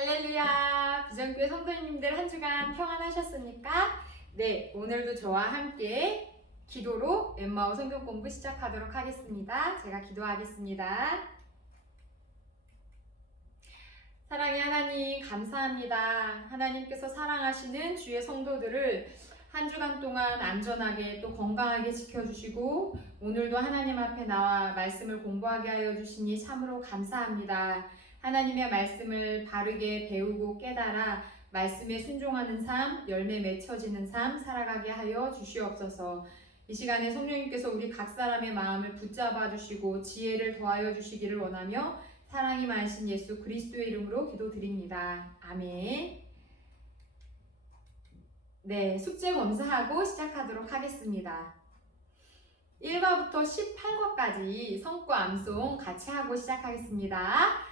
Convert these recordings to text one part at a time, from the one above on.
할렐루야! 비전교회 성도님들 한 주간 평안하셨습니까? 네, 오늘도 저와 함께 기도로 엠마오 성경 공부 시작하도록 하겠습니다. 제가 기도하겠습니다. 사랑의 하나님 감사합니다. 하나님께서 사랑하시는 주의 성도들을 한 주간 동안 안전하게 또 건강하게 지켜주시고 오늘도 하나님 앞에 나와 말씀을 공부하게 하여 주시니 참으로 감사합니다. 하나님의 말씀을 바르게 배우고 깨달아 말씀에 순종하는 삶, 열매 맺혀지는 삶 살아가게 하여 주시옵소서. 이 시간에 성령님께서 우리 각 사람의 마음을 붙잡아 주시고 지혜를 더하여 주시기를 원하며 사랑이 많으신 예수 그리스도의 이름으로 기도드립니다. 아멘. 네, 숙제 검사하고 시작하도록 하겠습니다. 1과부터 18과까지 성구 암송 같이 하고 시작하겠습니다.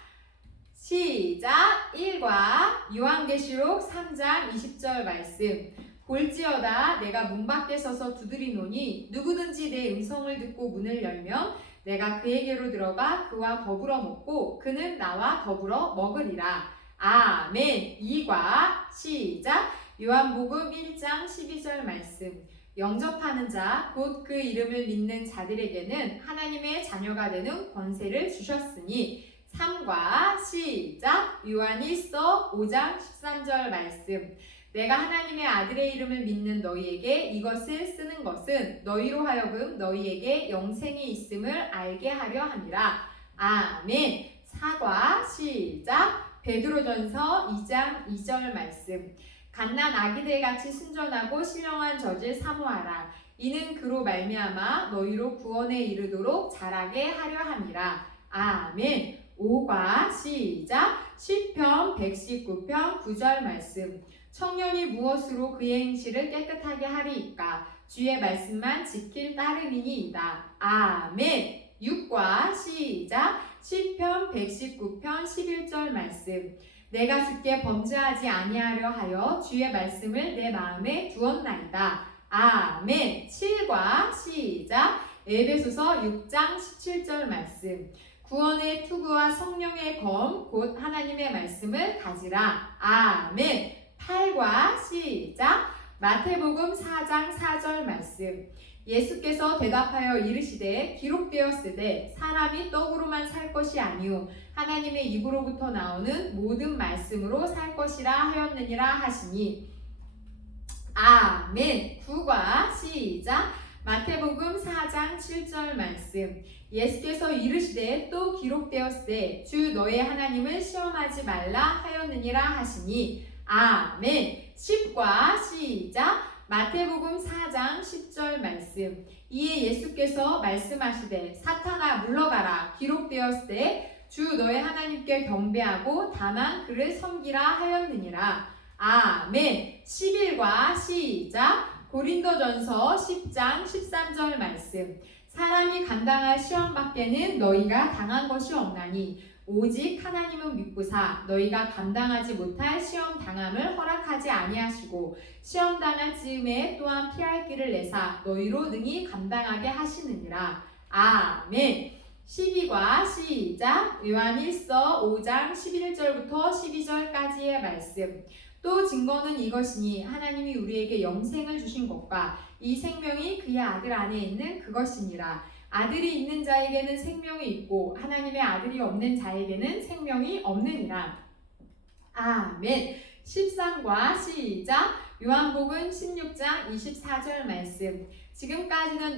시작! 1과 요한계시록 3장 20절 말씀. 볼지어다 내가 문 밖에 서서 두드리노니 누구든지 내 음성을 듣고 문을 열면 내가 그에게로 들어가 그와 더불어 먹고 그는 나와 더불어 먹으리라. 아멘. 2과 시작! 요한복음 1장 12절 말씀. 영접하는 자, 곧 그 이름을 믿는 자들에게는 하나님의 자녀가 되는 권세를 주셨으니 3과 시작! 요한일서 5장 13절 말씀. 내가 하나님의 아들의 이름을 믿는 너희에게 이것을 쓰는 것은 너희로 하여금 너희에게 영생이 있음을 알게 하려 함이라. 아멘. 4과 시작! 베드로전서 2장 2절 말씀. 갓난 아기들같이 순전하고 신령한 젖을 사모하라. 이는 그로 말미암아 너희로 구원에 이르도록 자라게 하려 함이라. 아멘. 5과 시작! 시편 119편 9절 말씀. 청년이 무엇으로 그의 행실을 깨끗하게 하리이까? 주의 말씀만 지킬 따름이니이다. 아멘. 6과 시작! 시편 119편 11절 말씀. 내가 주께 범죄하지 아니하려 하여 주의 말씀을 내 마음에 두었나이다. 아멘. 7과 시작! 에베소서 6장 17절 말씀. 구원의 투구와 성령의 검, 곧 하나님의 말씀을 가지라. 아멘. 8과 시작! 마태복음 4장 4절 말씀. 예수께서 대답하여 이르시되 기록되었으되 사람이 떡으로만 살 것이 아니오 하나님의 입으로부터 나오는 모든 말씀으로 살 것이라 하였느니라 하시니. 아멘. 9과 시작! 마태복음 4장 7절 말씀. 예수께서 이르시되 또 기록되었으되 주 너의 하나님을 시험하지 말라 하였느니라 하시니. 아멘. 10과 시작! 마태복음 4장 10절 말씀. 이에 예수께서 말씀하시되 사탄아 물러가라. 기록되었으되 주 너의 하나님께 경배하고 다만 그를 섬기라 하였느니라. 아멘. 11과 시작! 고린도전서 10장 13절 말씀. 사람이 감당할 시험 밖에는 너희가 당한 것이 없나니 오직 하나님은 믿고사 너희가 감당하지 못할 시험 당함을 허락하지 아니하시고 시험 당할 즈음에 또한 피할 길을 내사 너희로 능히 감당하게 하시느니라. 아멘. 12과 시작! 요한일서 5장 11절부터 12절까지의 말씀. 또 증거는 이것이니 하나님이 우리에게 영생을 주신 것과 이 생명이 그의 아들 안에 있는 그것이니라. 아들이 있는 자에게는 생명이 있고 하나님의 아들이 없는 자에게는 생명이 없느니라. 아멘. 13과 시작! 요한복음 16장 24절 말씀. 지금까지는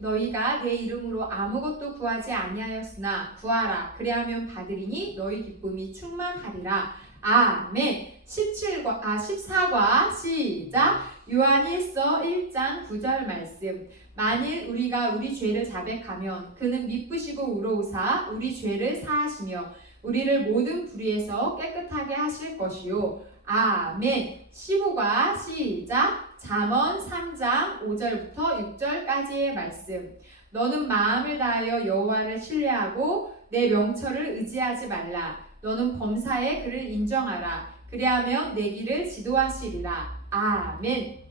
너희가 내 이름으로 아무것도 구하지 아니하였으나 구하라. 그리하면 받으리니 너희 기쁨이 충만하리라. 아멘. 14과 시작! 요한일서 1장 9절 말씀. 만일 우리가 우리 죄를 자백하면 그는 미쁘시고 의로우사 우리 죄를 사하시며 우리를 모든 불의에서 깨끗하게 하실 것이요. 아멘. 15과 시작! 잠언 3장 5절부터 6절까지의 말씀. 너는 마음을 다하여 여호와를 신뢰하고 내 명철을 의지하지 말라. 너는 범사에 그를 인정하라. 그리하면 내 길을 지도하시리라. 아멘.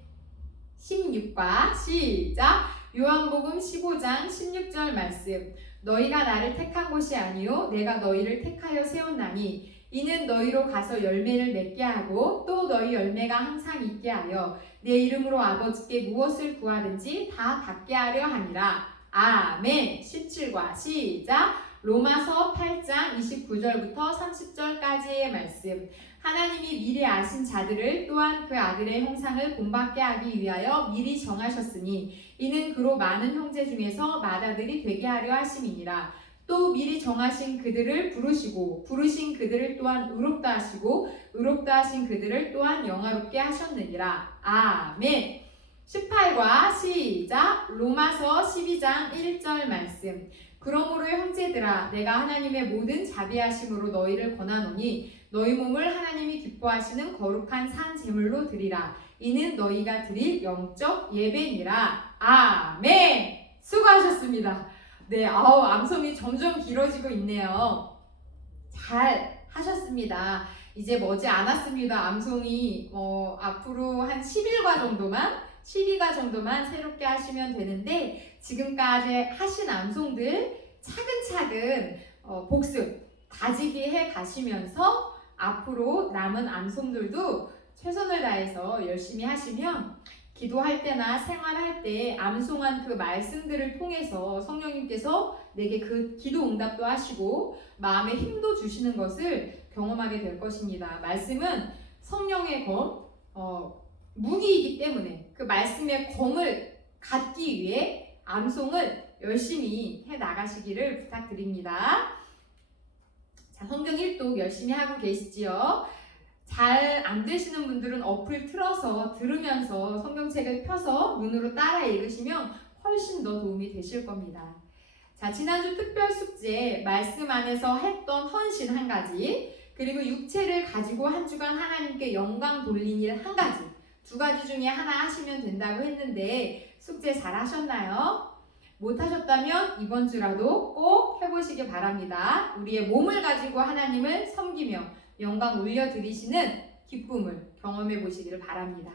16과 시작! 요한복음 15장 16절 말씀. 너희가 나를 택한 것이 아니요 내가 너희를 택하여 세웠나니 이는 너희로 가서 열매를 맺게 하고 또 너희 열매가 항상 있게 하여 내 이름으로 아버지께 무엇을 구하든지 다 받게 하려 함이라. 아멘. 17과 시작. 로마서 8장 29절부터 30절까지의 말씀. 하나님이 미리 아신 자들을 또한 그 아들의 형상을 본받게 하기 위하여 미리 정하셨으니 이는 그로 많은 형제 중에서 맏아들이 되게 하려 하심이니라. 또 미리 정하신 그들을 부르시고 부르신 그들을 또한 의롭다 하시고 의롭다 하신 그들을 또한 영화롭게 하셨느니라. 아멘. 18과 시작. 로마서 12장 1절 말씀. 그러므로 형제들아 내가 하나님의 모든 자비하심으로 너희를 권하노니 너희 몸을 하나님이 기뻐하시는 거룩한 산 제물로 드리라. 이는 너희가 드릴 영적 예배니라. 아멘. 수고하셨습니다. 네, 암송이 점점 길어지고 있네요. 잘 하셨습니다. 이제 머지 않았습니다. 암송이 앞으로 한 12가 정도만 새롭게 하시면 되는데 지금까지 하신 암송들 차근차근 복습, 다지기 해 가시면서 앞으로 남은 암송들도 최선을 다해서 열심히 하시면 기도할 때나 생활할 때 암송한 그 말씀들을 통해서 성령님께서 내게 그 기도 응답도 하시고 마음에 힘도 주시는 것을 경험하게 될 것입니다. 말씀은 성령의 검, 무기이기 때문에 그 말씀의 검을 갖기 위해 암송을 열심히 해 나가시기를 부탁드립니다. 자, 성경 1독 열심히 하고 계시지요? 잘 안 되시는 분들은 어플 틀어서 들으면서 성경책을 펴서 눈으로 따라 읽으시면 훨씬 더 도움이 되실 겁니다. 자, 지난주 특별 숙제 말씀 안에서 했던 헌신 한 가지, 그리고 육체를 가지고 한 주간 하나님께 영광 돌린 일 한 가지, 두 가지 중에 하나 하시면 된다고 했는데 숙제 잘 하셨나요? 못하셨다면 이번 주라도 꼭 해보시기 바랍니다. 우리의 몸을 가지고 하나님을 섬기며 영광 올려드리시는 기쁨을 경험해 보시기를 바랍니다.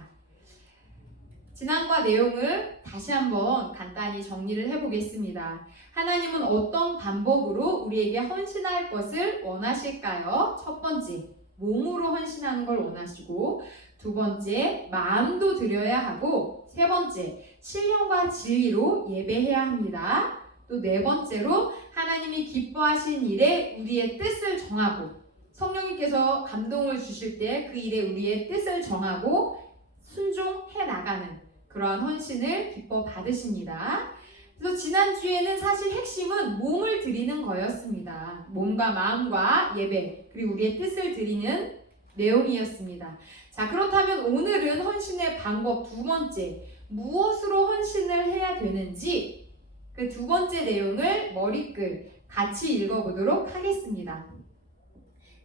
지난과 내용을 다시 한번 간단히 정리를 해보겠습니다. 하나님은 어떤 방법으로 우리에게 헌신할 것을 원하실까요? 첫 번째, 몸으로 헌신하는 걸 원하시고, 두 번째, 마음도 드려야 하고, 세 번째, 신령과 진리로 예배해야 합니다. 또 네 번째로 하나님이 기뻐하신 일에 우리의 뜻을 정하고, 성령님께서 감동을 주실 때 그 일에 우리의 뜻을 정하고 순종해 나가는 그러한 헌신을 기뻐 받으십니다. 그래서 지난주에는 사실 핵심은 몸을 드리는 거였습니다. 몸과 마음과 예배, 그리고 우리의 뜻을 드리는 내용이었습니다. 자, 그렇다면 오늘은 헌신의 방법 두 번째, 무엇으로 헌신을 해야 되는지 그 두 번째 내용을 머리글 같이 읽어보도록 하겠습니다.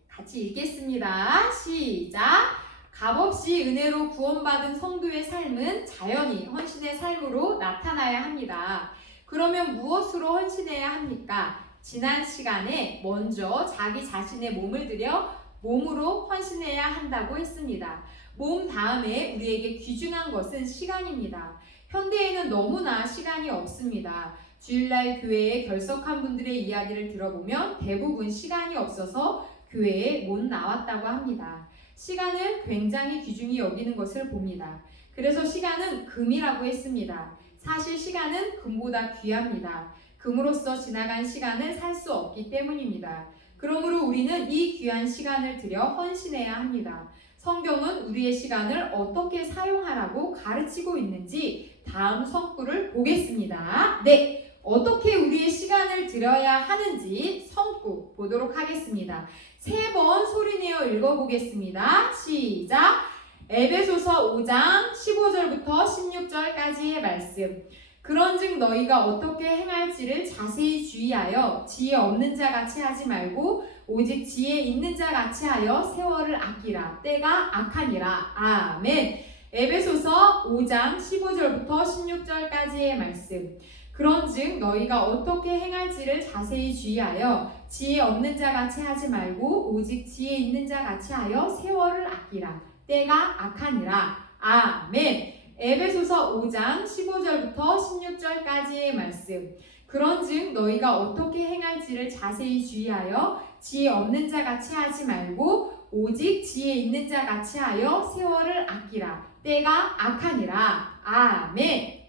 같이 읽겠습니다. 시작! 값없이 은혜로 구원받은 성도의 삶은 자연히 헌신의 삶으로 나타나야 합니다. 그러면 무엇으로 헌신해야 합니까? 지난 시간에 먼저 자기 자신의 몸을 들여 몸으로 헌신해야 한다고 했습니다. 몸 다음에 우리에게 귀중한 것은 시간입니다. 현대에는 너무나 시간이 없습니다. 주일날 교회에 결석한 분들의 이야기를 들어보면 대부분 시간이 없어서 교회에 못 나왔다고 합니다. 시간을 굉장히 귀중히 여기는 것을 봅니다. 그래서 시간은 금이라고 했습니다. 사실 시간은 금보다 귀합니다. 금으로써 지나간 시간은 살 수 없기 때문입니다. 그러므로 우리는 이 귀한 시간을 들여 헌신해야 합니다. 성경은 우리의 시간을 어떻게 사용하라고 가르치고 있는지 다음 성구를 보겠습니다. 네, 어떻게 우리의 시간을 들여야 하는지 성구 보도록 하겠습니다. 3번 소리내어 읽어보겠습니다. 시작! 에베소서 5장 15절부터 16절까지의 말씀. 그런즉 너희가 어떻게 행할지를 자세히 주의하여 지혜 없는 자 같이 하지 말고 오직 지혜 있는 자 같이 하여 세월을 아끼라. 때가 악하니라. 아멘. 에베소서 5장 15절부터 16절까지의 말씀. 그런즉 너희가 어떻게 행할지를 자세히 주의하여 지혜 없는 자 같이 하지 말고 오직 지혜 있는 자 같이 하여 세월을 아끼라. 때가 악하니라. 아멘. 에베소서 5장 15절부터 16절까지의 말씀. 그런즉 너희가 어떻게 행할지를 자세히 주의하여 지혜 없는 자 같이 하지 말고 오직 지혜 있는 자 같이 하여 세월을 아끼라. 때가 악하니라. 아멘.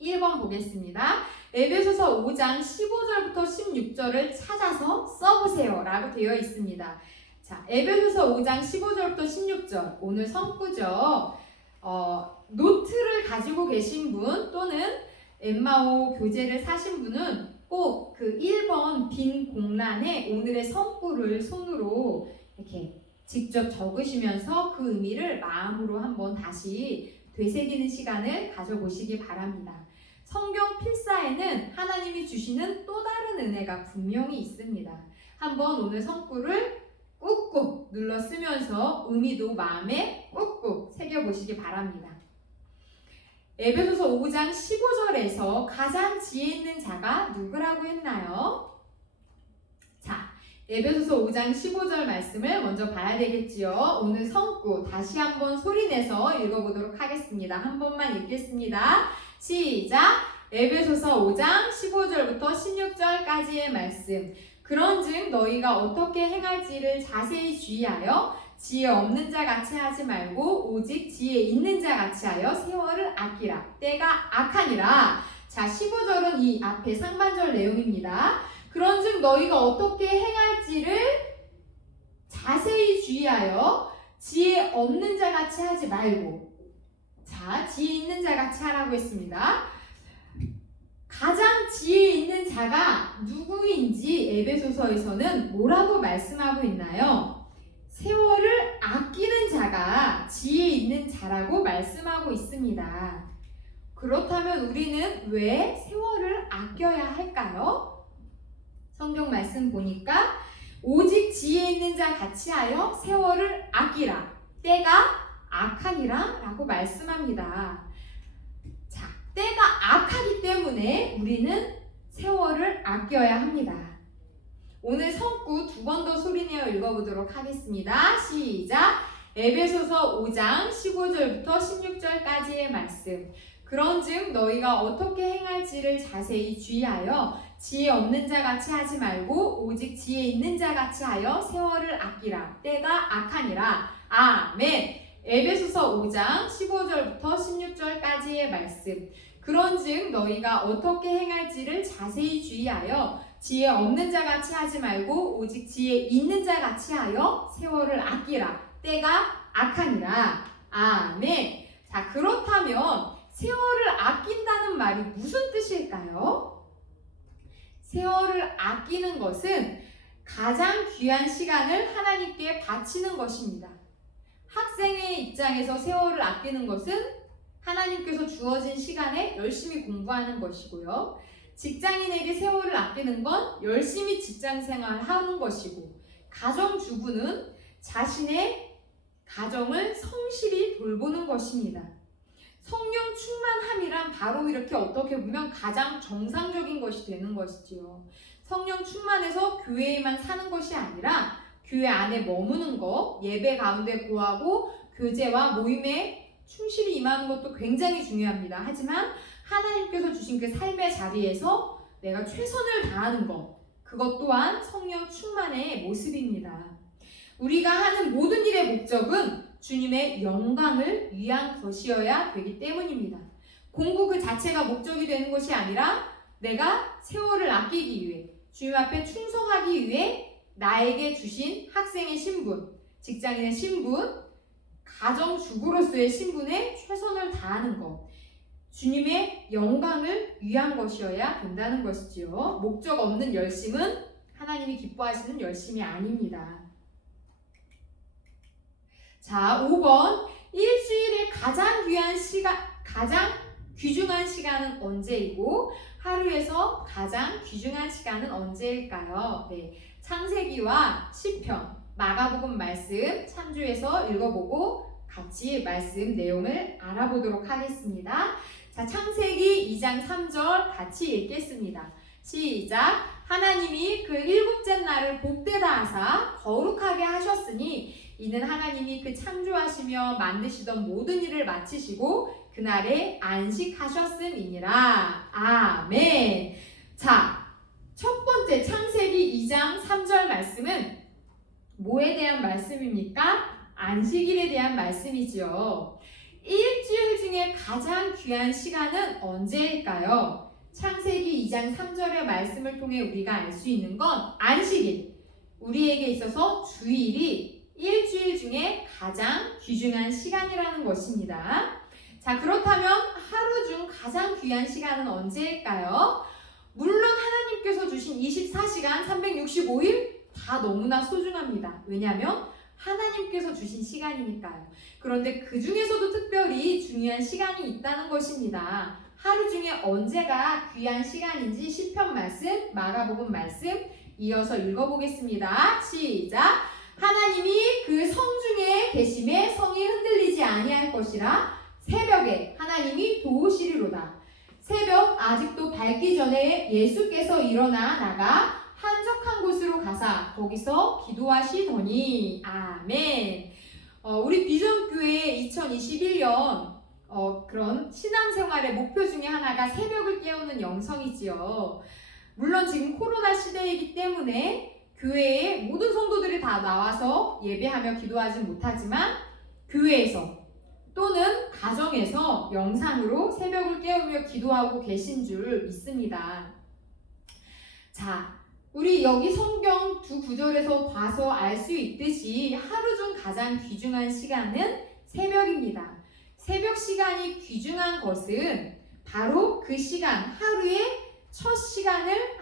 1번 보겠습니다. 에베소서 5장 15절부터 16절을 찾아서 써보세요 라고 되어 있습니다. 자, 에베소서 5장 15절부터 16절 오늘 성구죠. 노트를 가지고 계신 분 또는 엠마오 교재를 사신 분은 꼭 그 1번 빈 공란에 오늘의 성구를 손으로 이렇게 직접 적으시면서 그 의미를 마음으로 한번 다시 되새기는 시간을 가져보시기 바랍니다. 성경 필사에는 하나님이 주시는 또 다른 은혜가 분명히 있습니다. 한번 오늘 성구를 꾹꾹 눌러 쓰면서 의미도 마음에 꾹꾹 새겨보시기 바랍니다. 에베소서 5장 15절에서 가장 지혜 있는 자가 누구라고 했나요? 자, 에베소서 5장 15절 말씀을 먼저 봐야 되겠지요. 오늘 성구 다시 한번 소리내서 읽어보도록 하겠습니다. 한 번만 읽겠습니다. 시작! 에베소서 5장 15절부터 16절까지의 말씀. 그런즉 너희가 어떻게 행할지를 자세히 주의하여 지혜 없는 자 같이 하지 말고 오직 지혜 있는 자 같이 하여 세월을 아끼라. 때가 악하니라. 자, 15절은 이 앞에 상반절 내용입니다. 그런즉 너희가 어떻게 행할지를 자세히 주의하여 지혜 없는 자 같이 하지 말고, 자, 지혜 있는 자 같이 하라고 했습니다. 가장 지혜 있는 자가 누구인지 에베소서에서는 뭐라고 말씀하고 있나요? 세월을 아끼는 자가 지혜 있는 자라고 말씀하고 있습니다. 그렇다면 우리는 왜 세월을 아껴야 할까요? 성경 말씀 보니까 오직 지혜 있는 자 같이 하여 세월을 아끼라. 때가 악하니라 라고 말씀합니다. 자, 때가 악하기 때문에 우리는 세월을 아껴야 합니다. 오늘 성구 두 번 더 소리내어 읽어보도록 하겠습니다. 시작! 에베소서 5장 15절부터 16절까지의 말씀. 그런즉 너희가 어떻게 행할지를 자세히 주의하여 지혜 없는 자 같이 하지 말고 오직 지혜 있는 자 같이 하여 세월을 아끼라. 때가 악하니라. 아멘. 에베소서 5장 15절부터 16절까지의 말씀. 그런즉 너희가 어떻게 행할지를 자세히 주의하여 지혜 없는 자 같이 하지 말고 오직 지혜 있는 자 같이 하여 세월을 아끼라. 때가 악하니라. 아멘. 자, 그렇다면 세월을 아낀다는 말이 무슨 뜻일까요? 세월을 아끼는 것은 가장 귀한 시간을 하나님께 바치는 것입니다. 학생의 입장에서 세월을 아끼는 것은 하나님께서 주어진 시간에 열심히 공부하는 것이고요. 직장인에게 세월을 아끼는 건 열심히 직장 생활을 하는 것이고, 가정주부는 자신의 가정을 성실히 돌보는 것입니다. 성령 충만함이란 바로 이렇게 어떻게 보면 가장 정상적인 것이 되는 것이지요. 성령 충만해서 교회에만 사는 것이 아니라 교회 안에 머무는 것, 예배 가운데 고하고 교제와 모임에 충실히 임하는 것도 굉장히 중요합니다. 하지만 하나님께서 주신 그 삶의 자리에서 내가 최선을 다하는 것, 그것 또한 성령 충만의 모습입니다. 우리가 하는 모든 일의 목적은 주님의 영광을 위한 것이어야 되기 때문입니다. 공부 그 자체가 목적이 되는 것이 아니라 내가 세월을 아끼기 위해, 주님 앞에 충성하기 위해 나에게 주신 학생의 신분, 직장인의 신분, 가정주부로서의 신분에 최선을 다하는 것, 주님의 영광을 위한 것이어야 된다는 것이지요. 목적 없는 열심은 하나님이 기뻐하시는 열심이 아닙니다. 자, 5번. 일주일의 가장 귀중한 시간은 언제이고 하루에서 가장 귀중한 시간은 언제일까요? 네, 창세기와 시편, 마가복음 말씀 참조해서 읽어보고 같이 말씀 내용을 알아보도록 하겠습니다. 자, 창세기 2장 3절 같이 읽겠습니다. 시작! 하나님이 그 일곱째 날을 복되다 하사 거룩하게 하셨으니 이는 하나님이 그 창조하시며 만드시던 모든 일을 마치시고 그날에 안식하셨음이니라. 아멘. 자, 첫 번째 창세기 2장 3절 말씀은 뭐에 대한 말씀입니까? 안식일에 대한 말씀이지요. 일주일 중에 가장 귀한 시간은 언제일까요? 창세기 2장 3절의 말씀을 통해 우리가 알 수 있는 건 안식일, 우리에게 있어서 주일이 일주일 중에 가장 귀중한 시간이라는 것입니다. 자, 그렇다면 하루 중 가장 귀한 시간은 언제일까요? 물론 하나님께서 주신 24시간 365일 다 너무나 소중합니다. 왜냐하면 하나님께서 주신 시간이니까요. 그런데 그 중에서도 특별히 중요한 시간이 있다는 것입니다. 하루 중에 언제가 귀한 시간인지 시편 말씀, 마가복음 말씀 이어서 읽어보겠습니다. 시작! 하나님이 그 성 중에 계심에 성이 흔들리지 아니할 것이라. 새벽에 하나님이 도우시리로다. 새벽 아직도 밝기 전에 예수께서 일어나 나가 한적한 곳으로 가사 거기서 기도하시더니. 아멘. 우리 비전교회 2021년 그런 신앙생활의 목표 중에 하나가 새벽을 깨우는 영성이지요. 물론 지금 코로나 시대이기 때문에 교회에 모든 성도들이 다 나와서 예배하며 기도하지 못하지만 교회에서 또는 가정에서 영상으로 새벽을 깨우며 기도하고 계신 줄 믿습니다. 자, 우리 여기 성경 두 구절에서 봐서 알 수 있듯이 하루 중 가장 귀중한 시간은 새벽입니다. 새벽 시간이 귀중한 것은 바로 그 시간, 하루의 첫 시간을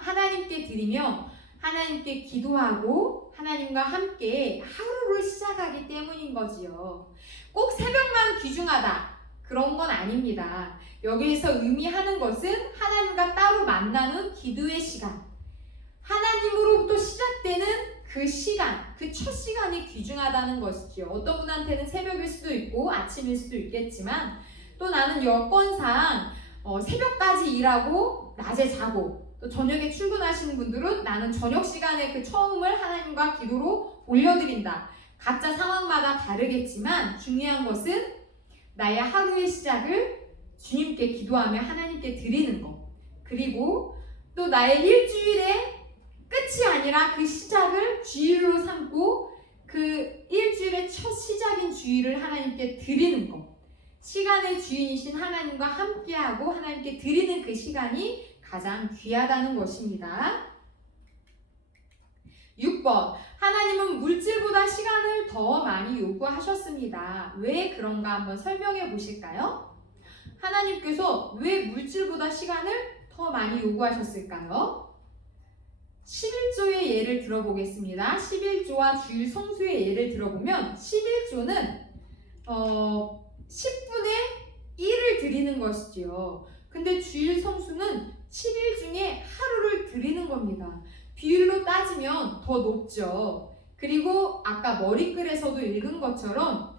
하나님께 드리며 하나님께 기도하고 하나님과 함께 하루를 시작하기 때문인 거지요. 꼭 새벽만 귀중하다, 그런 건 아닙니다. 여기에서 의미하는 것은 하나님과 따로 만나는 기도의 시간, 하나님으로부터 시작되는 그 시간, 그 첫 시간이 귀중하다는 것이죠. 어떤 분한테는 새벽일 수도 있고 아침일 수도 있겠지만, 또 나는 여건상 새벽까지 일하고 낮에 자고 또 저녁에 출근하시는 분들은 나는 저녁 시간에 그 처음을 하나님과 기도로 올려드린다. 각자 상황마다 다르겠지만 중요한 것은 나의 하루의 시작을 주님께 기도하며 하나님께 드리는 것, 그리고 또 나의 일주일의 끝이 아니라 그 시작을 주일로 삼고 그 일주일의 첫 시작인 주일을 하나님께 드리는 것, 시간의 주인이신 하나님과 함께하고 하나님께 드리는 그 시간이 가장 귀하다는 것입니다. 6번, 하나님은 물질보다 시간을 더 많이 요구하셨습니다. 왜 그런가 한번 설명해 보실까요? 하나님께서 왜 물질보다 시간을 더 많이 요구하셨을까요? 11조의 예를 들어보겠습니다. 11조와 주일 성수의 예를 들어보면 11조는 10분의 1을 드리는 것이지요. 근데 주일 성수는 7일 중에 하루를 드리는 겁니다. 비율로 따지면 더 높죠. 그리고 아까 머리글에서도 읽은 것처럼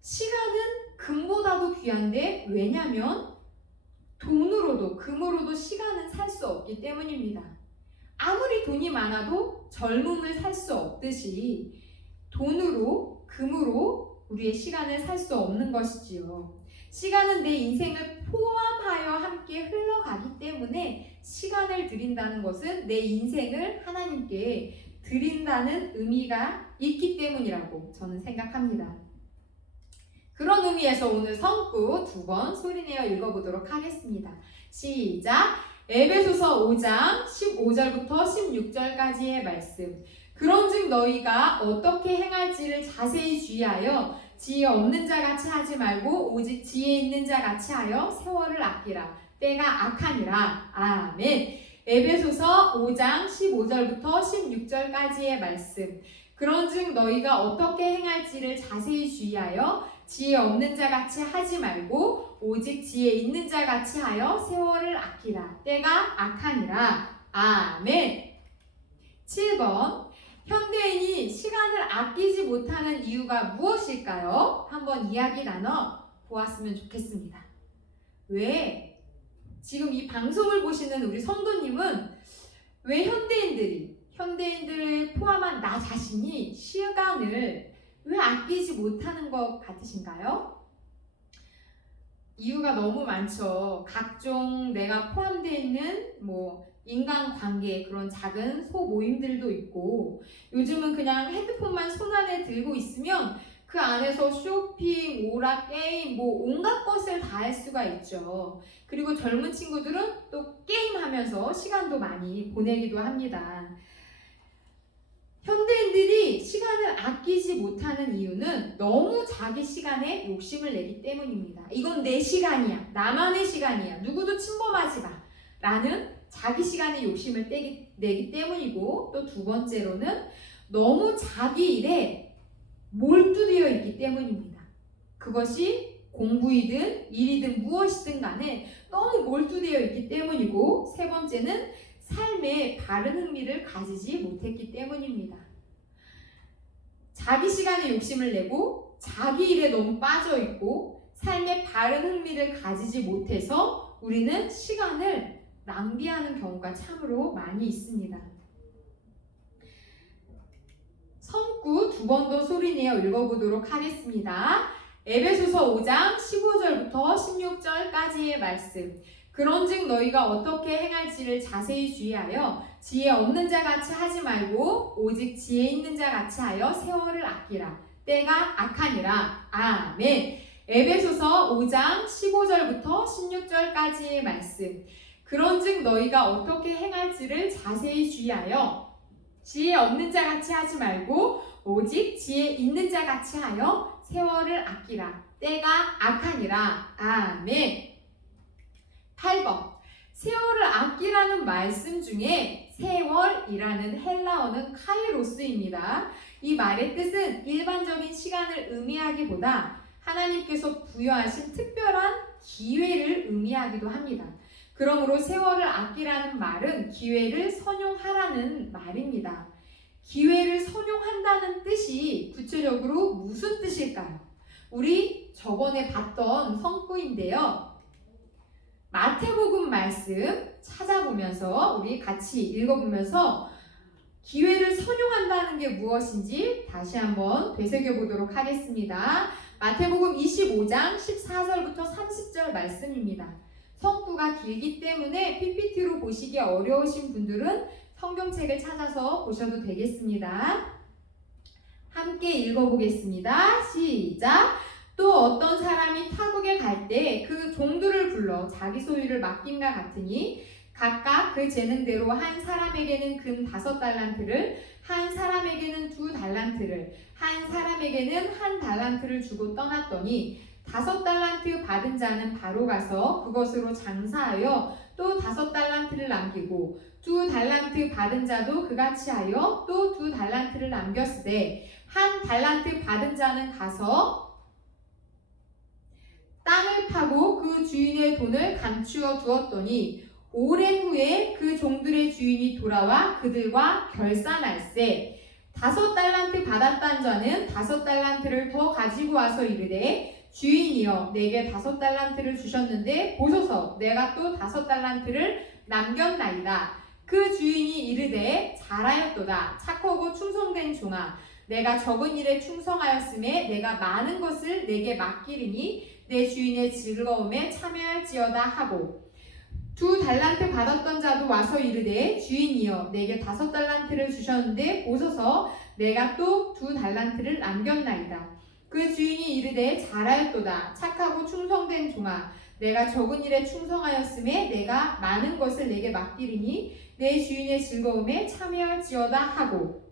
시간은 금보다도 귀한데, 왜냐면 돈으로도 금으로도 시간은 살 수 없기 때문입니다. 아무리 돈이 많아도 젊음을 살 수 없듯이 돈으로 금으로 우리의 시간을 살 수 없는 것이지요. 시간은 내 인생을 포함하여 함께 흘러가기 때문에 시간을 드린다는 것은 내 인생을 하나님께 드린다는 의미가 있기 때문이라고 저는 생각합니다. 그런 의미에서 오늘 성구 2번 소리내어 읽어보도록 하겠습니다. 시작! 에베소서 5장 15절부터 16절까지의 말씀. 그런즉 너희가 어떻게 행할지를 자세히 주의하여 지혜 없는 자 같이 하지 말고 오직 지혜 있는 자 같이 하여 세월을 아끼라. 때가 악하니라. 아멘. 에베소서 5장 15절부터 16절까지의 말씀. 그런즉 너희가 어떻게 행할지를 자세히 주의하여 지혜 없는 자 같이 하지 말고 오직 지혜 있는 자 같이 하여 세월을 아끼라. 때가 악하니라. 아멘. 7번, 현대인이 시간을 아끼지 못하는 이유가 무엇일까요? 한번 이야기 나눠 보았으면 좋겠습니다. 왜 지금 이 방송을 보시는 우리 성도님은 왜 현대인들을 포함한 나 자신이 시간을 왜 아끼지 못하는 것 같으신가요? 이유가 너무 많죠. 각종 내가 포함되어 있는 인간관계 그런 작은 소모임들도 있고 요즘은 그냥 핸드폰만 손안에 들고 있으면 그 안에서 쇼핑, 오락, 게임 온갖 것을 다 할 수가 있죠. 그리고 젊은 친구들은 또 게임하면서 시간도 많이 보내기도 합니다. 현대인들이 시간을 아끼지 못하는 이유는 너무 자기 시간에 욕심을 내기 때문입니다. 이건 내 시간이야. 나만의 시간이야. 누구도 침범하지 마. 라는 자기 시간에 욕심을 내기 때문이고 또 두 번째로는 너무 자기 일에 몰두되어 있기 때문입니다. 그것이 공부이든 일이든 무엇이든 간에 너무 몰두되어 있기 때문이고 세 번째는 삶에 바른 흥미를 가지지 못했기 때문입니다. 자기 시간에 욕심을 내고 자기 일에 너무 빠져 있고 삶에 바른 흥미를 가지지 못해서 우리는 시간을 낭비하는 경우가 참으로 많이 있습니다. 성구 두 번 더 소리내어 읽어보도록 하겠습니다. 에베소서 5장 15절부터 16절까지의 말씀. 그런즉 너희가 어떻게 행할지를 자세히 주의하여 지혜 없는 자 같이 하지 말고 오직 지혜 있는 자 같이 하여 세월을 아끼라. 때가 악하니라. 아멘. 에베소서 5장 15절부터 16절까지의 말씀. 그런즉 너희가 어떻게 행할지를 자세히 주의하여 지혜 없는 자 같이 하지 말고 오직 지혜 있는 자 같이 하여 세월을 아끼라. 때가 악하니라. 아멘. 8번. 세월을 아끼라는 말씀 중에 세월이라는 헬라어는 카이로스입니다. 이 말의 뜻은 일반적인 시간을 의미하기보다 하나님께서 부여하신 특별한 기회를 의미하기도 합니다. 그러므로 세월을 아끼라는 말은 기회를 선용하라는 말입니다. 기회를 선용한다는 뜻이 구체적으로 무슨 뜻일까요? 우리 저번에 봤던 성구인데요. 마태복음 말씀 찾아보면서 우리 같이 읽어보면서 기회를 선용한다는 게 무엇인지 다시 한번 되새겨보도록 하겠습니다. 마태복음 25장 14절부터 30절 말씀입니다. 성구가 길기 때문에 PPT로 보시기 어려우신 분들은 성경책을 찾아서 보셔도 되겠습니다. 함께 읽어보겠습니다. 시작! 또 어떤 사람이 타국에 갈 때 그 종들을 불러 자기 소유를 맡김과 같으니 각각 그 재능대로 한 사람에게는 금 5달란트를 한 사람에게는 2달란트를 한 사람에게는 1달란트를 주고 떠났더니 5달란트 받은 자는 바로 가서 그것으로 장사하여 또 5달란트를 남기고 2달란트 받은 자도 그같이 하여 또 2달란트를 남겼으되 1달란트 받은 자는 가서 땅을 파고 그 주인의 돈을 감추어 두었더니 오랜 후에 그 종들의 주인이 돌아와 그들과 결산할세 5달란트 받았단 자는 5달란트를 더 가지고 와서 이르되 주인이여 내게 5달란트를 주셨는데 보소서 내가 또 5달란트를 남겼나이다. 그 주인이 이르되 잘하였도다. 착하고 충성된 종아 내가 적은 일에 충성하였음에 내가 많은 것을 내게 맡기리니 내 주인의 즐거움에 참여할지어다 하고 2달란트 받았던 자도 와서 이르되 주인이여 내게 5달란트를 주셨는데 보소서 내가 또 2달란트를 남겼나이다. 그 주인이 이르되 잘하였도다. 착하고 충성된 종아 내가 적은 일에 충성하였음에 내가 많은 것을 내게 맡기리니 내 주인의 즐거움에 참여할지어다 하고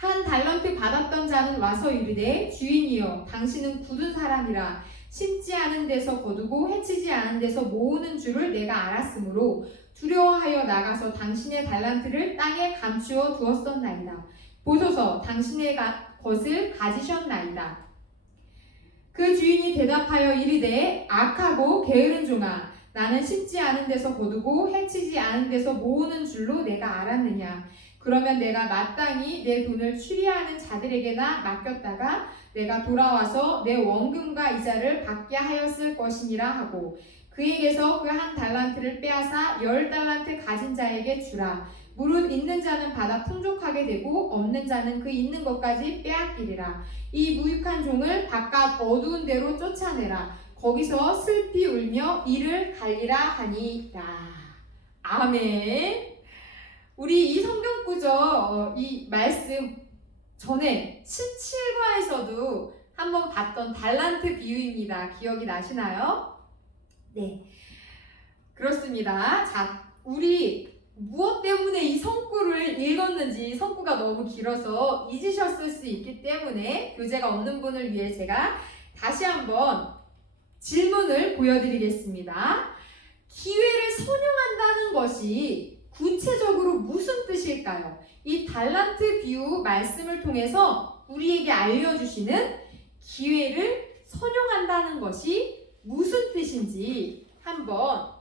1달란트 받았던 자는 와서 이르되 주인이여 당신은 굳은 사람이라 심지 않은 데서 거두고 해치지 않은 데서 모으는 줄을 내가 알았으므로 두려워하여 나가서 당신의 달란트를 땅에 감추어 두었었나이다. 보소서 당신의 것을 가지셨나이다. 그 주인이 대답하여 이르되 악하고 게으른 종아 나는 심지 않은 데서 거두고 해치지 않은 데서 모으는 줄로 내가 알았느냐. 그러면 내가 마땅히 내 돈을 추리하는 자들에게나 맡겼다가 내가 돌아와서 내 원금과 이자를 받게 하였을 것이니라 하고 그에게서 그 1달란트를 빼앗아 10달란트 가진 자에게 주라. 무릇 있는 자는 받아 풍족하게 되고 없는 자는 그 있는 것까지 빼앗기리라. 이 무익한 종을 바깥 어두운 데로 쫓아내라. 거기서 슬피 울며 이를 갈리라 하니라. 아멘. 우리 이 성경 구절, 이 말씀 전에 17과에서도 한번 봤던 달란트 비유입니다. 기억이 나시나요? 네. 그렇습니다. 자, 우리 무엇 때문에 이 성구를 읽었는지 성구가 너무 길어서 잊으셨을 수 있기 때문에 교재가 없는 분을 위해 제가 다시 한번 질문을 보여드리겠습니다. 기회를 선용한다는 것이 구체적으로 무슨 뜻일까요? 이 달란트 비유 말씀을 통해서 우리에게 알려주시는 기회를 선용한다는 것이 무슨 뜻인지 한번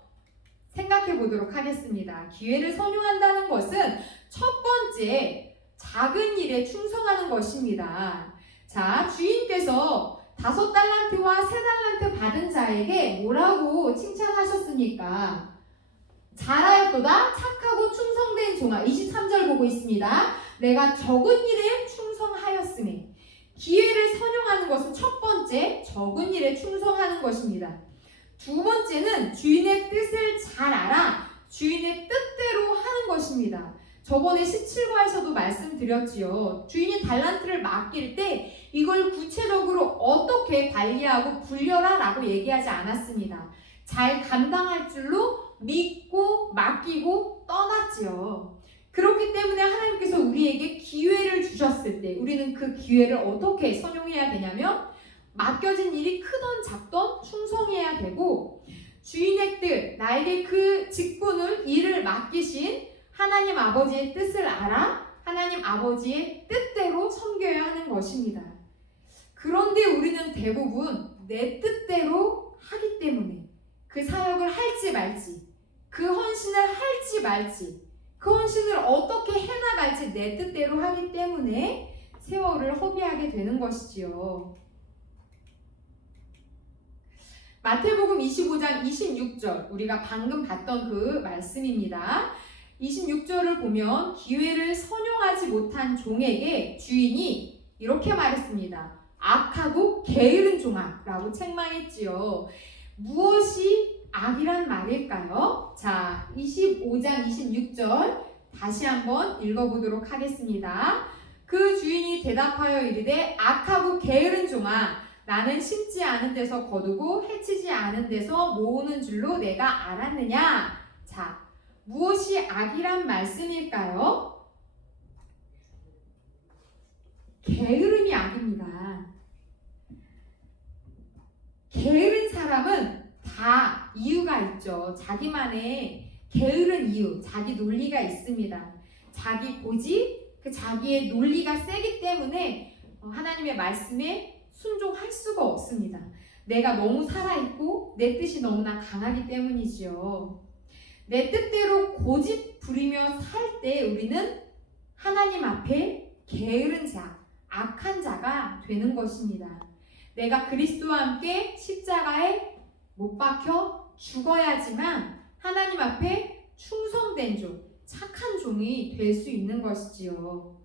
생각해 보도록 하겠습니다. 기회를 선용한다는 것은 첫 번째, 작은 일에 충성하는 것입니다. 자, 주인께서 5달란트와 3달란트 받은 자에게 뭐라고 칭찬하셨습니까? 잘하였도다 착하고 충성된 종아. 23절 보고 있습니다. 내가 적은 일에 충성하였으니. 기회를 선용하는 것은 첫 번째, 적은 일에 충성하는 것입니다. 두 번째는 주인의 뜻을 잘 알아 주인의 뜻대로 하는 것입니다. 저번에 17과에서도 말씀드렸지요. 주인이 달란트를 맡길 때 이걸 구체적으로 어떻게 관리하고 굴려라 라고 얘기하지 않았습니다. 잘 감당할 줄로 믿고 맡기고 떠났지요. 그렇기 때문에 하나님께서 우리에게 기회를 주셨을 때 우리는 그 기회를 어떻게 선용해야 되냐면 맡겨진 일이 크던 작던 충성해야 되고 주인의 뜻, 나에게 그 직분을 일을 맡기신 하나님 아버지의 뜻을 알아 하나님 아버지의 뜻대로 섬겨야 하는 것입니다. 그런데 우리는 대부분 내 뜻대로 하기 때문에 그 사역을 할지 말지, 그 헌신을 할지 말지, 그 헌신을 어떻게 해나갈지 내 뜻대로 하기 때문에 세월을 허비하게 되는 것이지요. 마태복음 25장 26절, 우리가 방금 봤던 그 말씀입니다. 26절을 보면 기회를 선용하지 못한 종에게 주인이 이렇게 말했습니다. 악하고 게으른 종아 라고 책망했지요. 무엇이 악이란 말일까요? 자, 25장 26절 다시 한번 읽어보도록 하겠습니다. 그 주인이 대답하여 이르되 악하고 게으른 종아 나는 심지 않은 데서 거두고 해치지 않은 데서 모으는 줄로 내가 알았느냐? 자, 무엇이 악이란 말씀일까요? 게으름이 악입니다. 게으른 사람은 다 이유가 있죠. 자기만의 게으른 이유, 자기 논리가 있습니다. 자기 고집, 그 자기의 논리가 세기 때문에 하나님의 말씀에 순종할 수가 없습니다. 내가 너무 살아있고 내 뜻이 너무나 강하기 때문이지요. 내 뜻대로 고집 부리며 살 때 우리는 하나님 앞에 게으른 자, 악한 자가 되는 것입니다. 내가 그리스도와 함께 십자가에 못 박혀 죽어야지만 하나님 앞에 충성된 종, 착한 종이 될 수 있는 것이지요.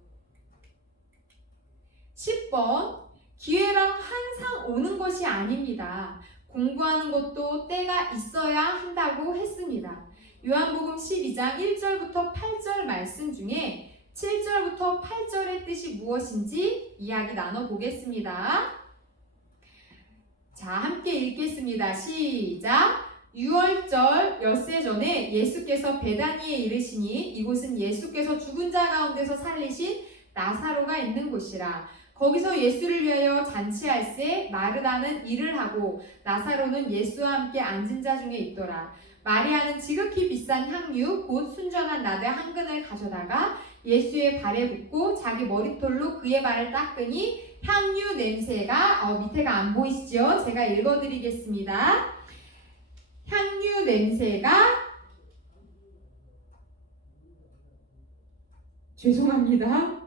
10번, 기회란 항상 오는 것이 아닙니다. 공부하는 것도 때가 있어야 한다고 했습니다. 요한복음 12장 1절부터 8절 말씀 중에 7절부터 8절의 뜻이 무엇인지 이야기 나눠보겠습니다. 자, 함께 읽겠습니다. 시작! 6월절 엿새 전에 예수께서 베다니에 이르시니 이곳은 예수께서 죽은 자 가운데서 살리신 나사로가 있는 곳이라. 거기서 예수를 위하여 잔치할새 마르다는 일을 하고 나사로는 예수와 함께 앉은 자 중에 있더라. 마리아는 지극히 비싼 향유 곧 순전한 나드 한 근을 가져다가 예수의 발에 붓고 자기 머리털로 그의 발을 닦으니 향유 냄새가 밑에가 안 보이시죠? 제가 읽어드리겠습니다. 향유 냄새가 죄송합니다.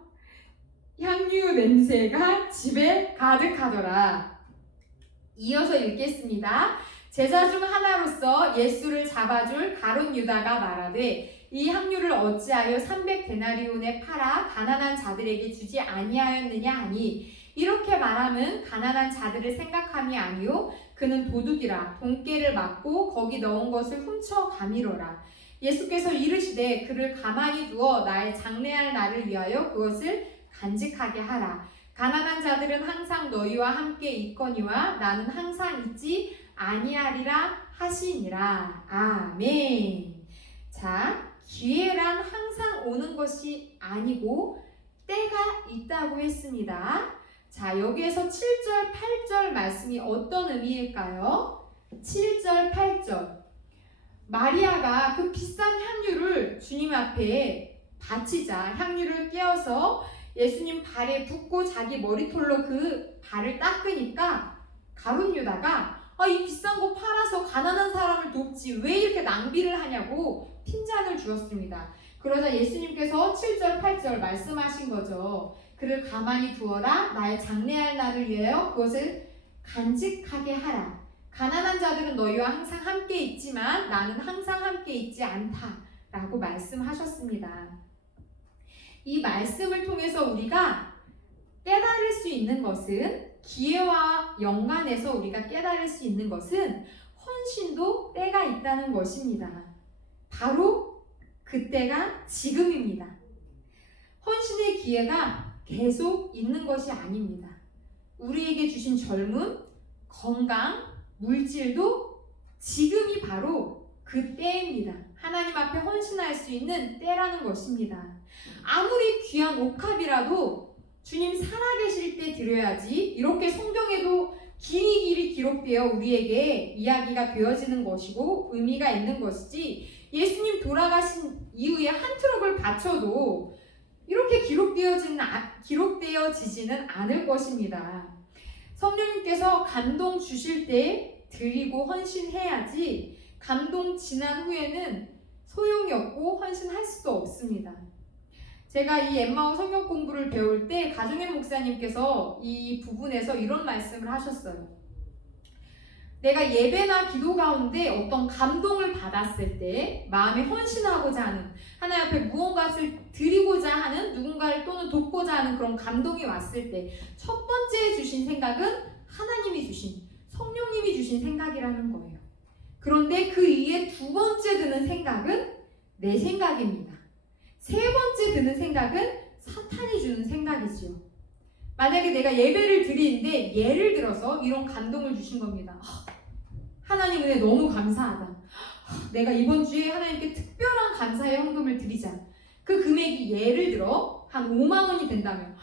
향유 냄새가 집에 가득하더라. 이어서 읽겠습니다. 제자 중 하나로서 예수를 잡아줄 가룟 유다가 말하되 이 향유를 어찌하여 300데나리온에 팔아 가난한 자들에게 주지 아니하였느냐 하니 이렇게 말하면 가난한 자들을 생각함이 아니요 그는 도둑이라 돈깨를 맞고 거기 넣은 것을 훔쳐 가미러라. 예수께서 이르시되 그를 가만히 두어 나의 장래할 날을 위하여 그것을 간직하게 하라. 가난한 자들은 항상 너희와 함께 있거니와 나는 항상 있지 아니하리라 하시니라. 아멘. 자, 기회란 항상 오는 것이 아니고 때가 있다고 했습니다. 자, 여기에서 7절, 8절 말씀이 어떤 의미일까요? 7절, 8절. 마리아가 그 비싼 향유를 주님 앞에 바치자 향유를 깨어서 예수님 발에 붓고 자기 머리털로 그 발을 닦으니까 가룟 유다가 이 비싼 거 팔아서 가난한 사람을 돕지 왜 이렇게 낭비를 하냐고 핀잔을 주었습니다. 그러자 예수님께서 7절, 8절 말씀하신 거죠. 그를 가만히 두어라. 나의 장래할 날을 위하여 그것을 간직하게 하라. 가난한 자들은 너희와 항상 함께 있지만 나는 항상 함께 있지 않다 라고 말씀하셨습니다. 이 말씀을 통해서 우리가 깨달을 수 있는 것은, 기회와 연관해서 우리가 깨달을 수 있는 것은 헌신도 때가 있다는 것입니다. 바로 그때가 지금입니다. 헌신의 기회가 계속 있는 것이 아닙니다. 우리에게 주신 젊음, 건강, 물질도 지금이 바로 그 때입니다. 하나님 앞에 헌신할 수 있는 때라는 것입니다. 아무리 귀한 옥합이라도 주님 살아계실 때 드려야지 이렇게 성경에도 길이 기록되어 우리에게 이야기가 되어지는 것이고 의미가 있는 것이지, 예수님 돌아가신 이후에 한 트럭을 바쳐도 이렇게 기록되어지지는 않을 것입니다. 성령님께서 감동 주실 때 드리고 헌신해야지 감동 지난 후에는 소용이 없고 헌신할 수도 없습니다. 제가 이 엠마오 성경 공부를 배울 때 가정의 목사님께서 이 부분에서 이런 말씀을 하셨어요. 내가 예배나 기도 가운데 어떤 감동을 받았을 때 마음에 헌신하고자 하는, 하나님 앞에 무언가를 드리고자 하는, 누군가를 또는 돕고자 하는 그런 감동이 왔을 때 첫 번째 주신 생각은 하나님이 주신, 성령님이 주신 생각이라는 거예요. 그런데 그 이에 두 번째 드는 생각은 내 생각입니다. 세 번째 드는 생각은 사탄이 주는 생각이지요. 만약에 내가 예배를 드리는데 예를 들어서 이런 감동을 주신 겁니다. 하나님 은혜 너무 감사하다. 내가 이번 주에 하나님께 특별한 감사의 헌금을 드리자. 그 금액이 예를 들어 한 5만 원이 된다면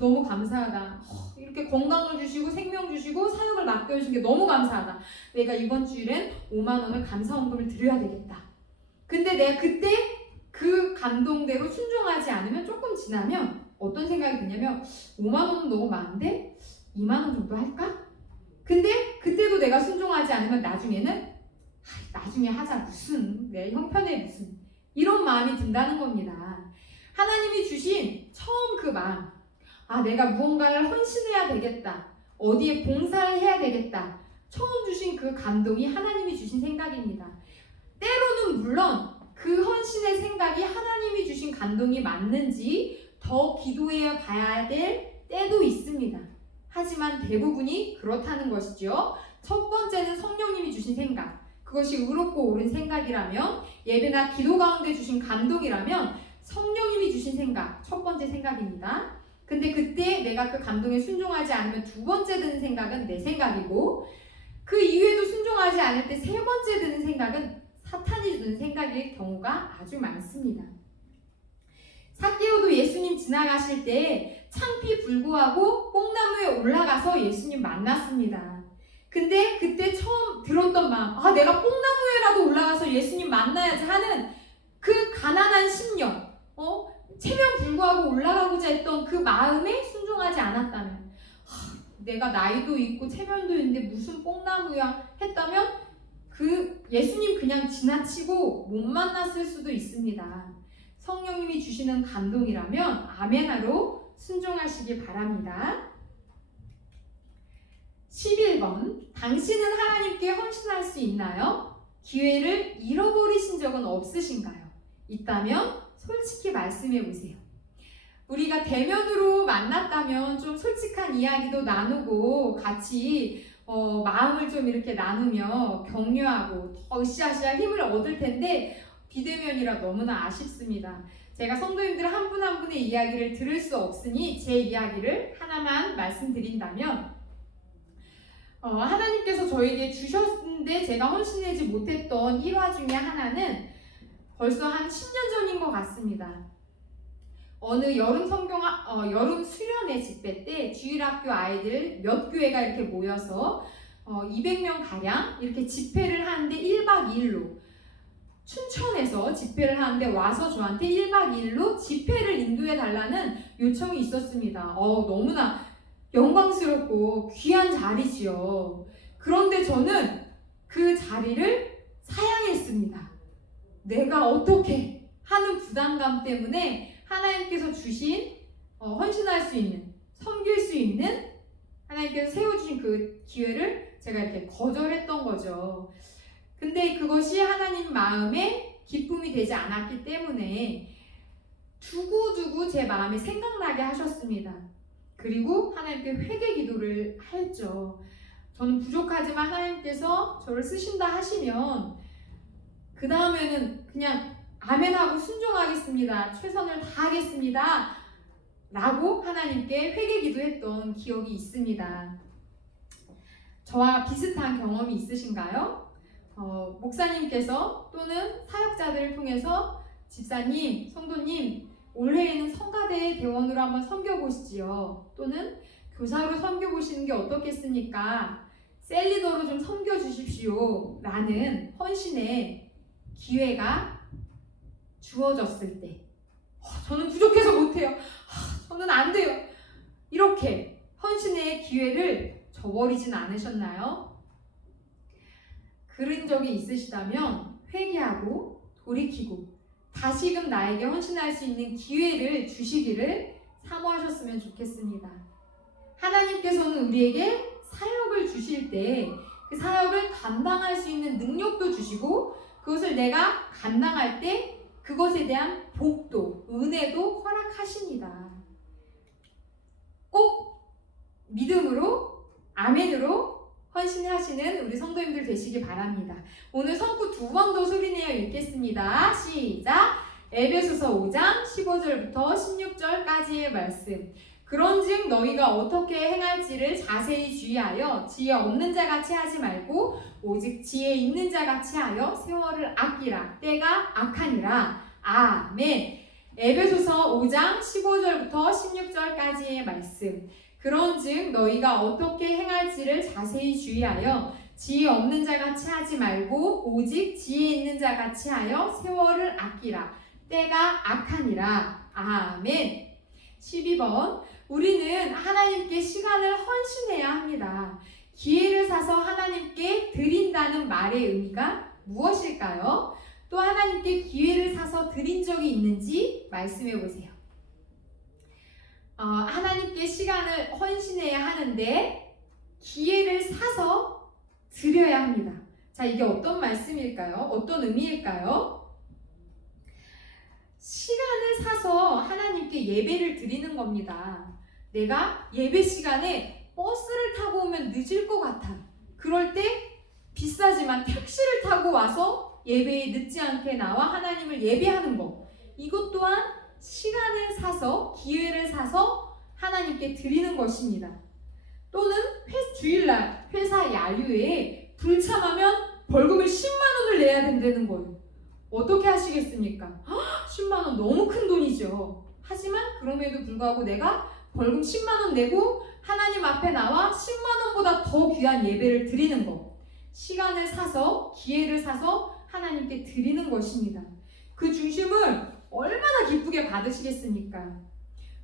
너무 감사하다. 이렇게 건강을 주시고 생명 주시고 사역을 맡겨주신 게 너무 감사하다. 내가 이번 주일엔 5만 원을 감사 헌금을 드려야 되겠다. 근데 내가 그때 그 감동대로 순종하지 않으면 조금 지나면 어떤 생각이 드냐면 5만 원은 너무 많은데 2만 원 정도 할까? 근데 그때도 내가 순종하지 않으면 나중에는 나중에 하자, 무슨 내 형편에 무슨, 이런 마음이 든다는 겁니다. 하나님이 주신 처음 그 마음, 내가 무언가를 헌신해야 되겠다, 어디에 봉사를 해야 되겠다, 처음 주신 그 감동이 하나님이 주신 생각입니다. 때로는 물론 그 헌신의 생각이 하나님이 주신 감동이 맞는지 더 기도해 봐야 될 때도 있습니다. 하지만 대부분이 그렇다는 것이죠. 첫 번째는 성령님이 주신 생각, 그것이 의롭고 옳은 생각이라면, 예배나 기도 가운데 주신 감동이라면 성령님이 주신 생각, 첫 번째 생각입니다. 근데 그때 내가 그 감동에 순종하지 않으면 두 번째 드는 생각은 내 생각이고, 그 이후에도 순종하지 않을 때 세 번째 드는 생각은 사탄이 주는 생각일 경우가 아주 많습니다. 삭개오도 예수님 지나가실 때 창피 불구하고 뽕나무에 올라가서 예수님 만났습니다. 근데 그때 처음 들었던 마음, 내가 뽕나무에라도 올라가서 예수님 만나야지 하는 그 가난한 심령, 체면 불구하고 올라가고자 했던 그 마음에 순종하지 않았다면, 내가 나이도 있고 체면도 있는데 무슨 뽕나무야 했다면 그 예수님 그냥 지나치고 못 만났을 수도 있습니다. 성령님이 주시는 감동이라면 아멘하로 순종하시기 바랍니다. 11번, 당신은 하나님께 헌신할 수 있나요? 기회를 잃어버리신 적은 없으신가요? 있다면 솔직히 말씀해 보세요. 우리가 대면으로 만났다면 좀 솔직한 이야기도 나누고 같이 마음을 좀 이렇게 나누며 격려하고 더 으쌰으쌰 힘을 얻을 텐데 비대면이라 너무나 아쉽습니다. 제가 성도님들 한 분 한 분의 이야기를 들을 수 없으니 제 이야기를 하나만 말씀드린다면 하나님께서 저에게 주셨는데 제가 헌신하지 못했던 일화 중에 하나는 벌써 한 10년 전인 것 같습니다. 어느 여름 수련회 집회 때 주일학교 아이들 몇 교회가 이렇게 모여서 200명 가량 이렇게 집회를 하는데 1박 2일로 춘천에서 집회를 하는데 와서 저한테 1박 2일로 집회를 인도해 달라는 요청이 있었습니다. 너무나 영광스럽고 귀한 자리지요. 그런데 저는 그 자리를 사양했습니다. 내가 어떻게 하는 부담감 때문에 하나님께서 주신 헌신할 수 있는, 섬길 수 있는 하나님께서 세워주신 그 기회를 제가 이렇게 거절했던 거죠. 근데 그것이 하나님 마음에 기쁨이 되지 않았기 때문에 두고두고 제 마음에 생각나게 하셨습니다. 그리고 하나님께 회개 기도를 했죠. 저는 부족하지만 하나님께서 저를 쓰신다 하시면 그 다음에는 그냥 아멘하고 순종하겠습니다. 최선을 다하겠습니다. 라고 하나님께 회개 기도했던 기억이 있습니다. 저와 비슷한 경험이 있으신가요? 목사님께서 또는 사역자들을 통해서 집사님, 성도님 올해에는 성가대 대원으로 한번 섬겨보시지요. 또는 교사로 섬겨보시는 게 어떻겠습니까? 셀리더로 좀 섬겨주십시오. 라는 헌신의 기회가 주어졌을 때 저는 부족해서 못해요. 저는 안 돼요. 이렇게 헌신의 기회를 저버리진 않으셨나요? 그런 적이 있으시다면 회개하고 돌이키고 다시금 나에게 헌신할 수 있는 기회를 주시기를 사모하셨으면 좋겠습니다. 하나님께서는 우리에게 사역을 주실 때 그 사역을 감당할 수 있는 능력도 주시고 그것을 내가 감당할 때 그것에 대한 복도, 은혜도 허락하십니다. 꼭 믿음으로, 아멘으로 헌신하시는 우리 성도님들 되시기 바랍니다. 오늘 성구 두 번 더 소리내어 읽겠습니다. 시작! 에베소서 5장 15절부터 16절까지의 말씀. 그런즉 너희가 어떻게 행할지를 자세히 주의하여 지혜 없는 자같이 하지 말고 오직 지혜 있는 자같이 하여 세월을 아끼라. 때가 악하니라. 아멘. 에베소서 5장 15절부터 16절까지의 말씀. 그런즉 너희가 어떻게 행할지를 자세히 주의하여 지혜 없는 자같이 하지 말고 오직 지혜 있는 자같이 하여 세월을 아끼라. 때가 악하니라. 아멘. 12번. 우리는 하나님께 시간을 헌신해야 합니다. 기회를 사서 하나님께 드린다는 말의 의미가 무엇일까요? 또 하나님께 기회를 사서 드린 적이 있는지 말씀해 보세요. 하나님께 시간을 헌신해야 하는데 기회를 사서 드려야 합니다. 자, 이게 어떤 말씀일까요? 어떤 의미일까요? 시간을 사서 하나님께 예배를 드리는 겁니다. 내가 예배 시간에 버스를 타고 오면 늦을 것 같아. 그럴 때 비싸지만 택시를 타고 와서 예배에 늦지 않게 나와 하나님을 예배하는 것. 이것 또한 시간을 사서, 기회를 사서 하나님께 드리는 것입니다. 또는 주일날 회사 야유에 불참하면 벌금을 10만 원을 내야 된다는 거예요. 어떻게 하시겠습니까? 10만 원 너무 큰 돈이죠. 하지만 그럼에도 불구하고 내가 벌금 10만 원 내고 하나님 앞에 나와 10만 원보다 더 귀한 예배를 드리는 것. 시간을 사서, 기회를 사서 하나님께 드리는 것입니다. 그 중심을 얼마나 기쁘게 받으시겠습니까?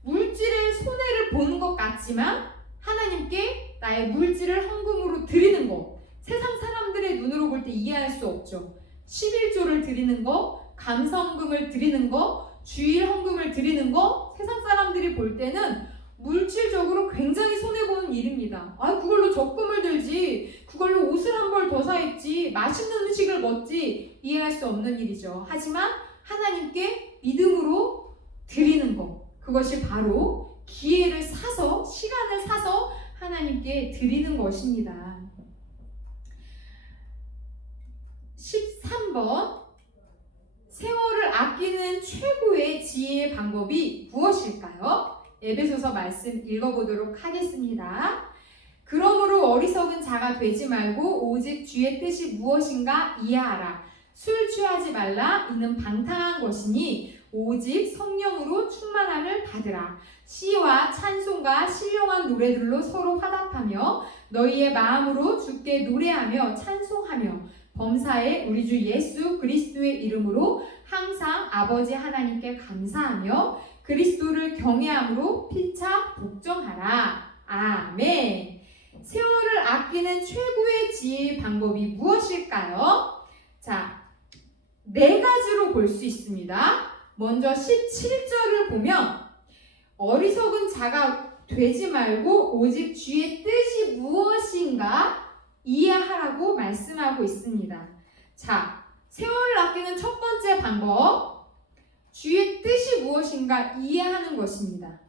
물질의 손해를 보는 것 같지만 하나님께 나의 물질을 헌금으로 드리는 것. 세상 사람들의 눈으로 볼 때 이해할 수 없죠. 11조를 드리는 거, 감사헌금을 드리는 거, 주일 헌금을 드리는 거, 세상 사람들이 볼 때는 물질적으로 굉장히 손해보는 일입니다. 그걸로 적금을 들지, 그걸로 옷을 한 벌 더 사입지, 맛있는 음식을 먹지, 이해할 수 없는 일이죠. 하지만 하나님께 믿음으로 드리는 것, 그것이 바로 기회를 사서, 시간을 사서 하나님께 드리는 것입니다. 13번, 세월을 아끼는 최고의 지혜의 방법이 무엇일까요? 에베소서 말씀 읽어보도록 하겠습니다. 그러므로 어리석은 자가 되지 말고 오직 주의 뜻이 무엇인가 이해하라. 술 취하지 말라. 이는 방탕한 것이니 오직 성령으로 충만함을 받으라. 시와 찬송과 신령한 노래들로 서로 화답하며 너희의 마음으로 주께 노래하며 찬송하며 범사에 우리 주 예수 그리스도의 이름으로 항상 아버지 하나님께 감사하며 그리스도를 경외함으로 피차 복종하라. 아멘. 세월을 아끼는 최고의 지혜의 방법이 무엇일까요? 자, 4가지로 볼 수 있습니다. 먼저 17절을 보면 어리석은 자가 되지 말고 오직 주의 뜻이 무엇인가 이해하라고 말씀하고 있습니다. 자, 세월을 아끼는 첫 번째 방법, 주의 뜻이 무엇인가 이해하는 것입니다.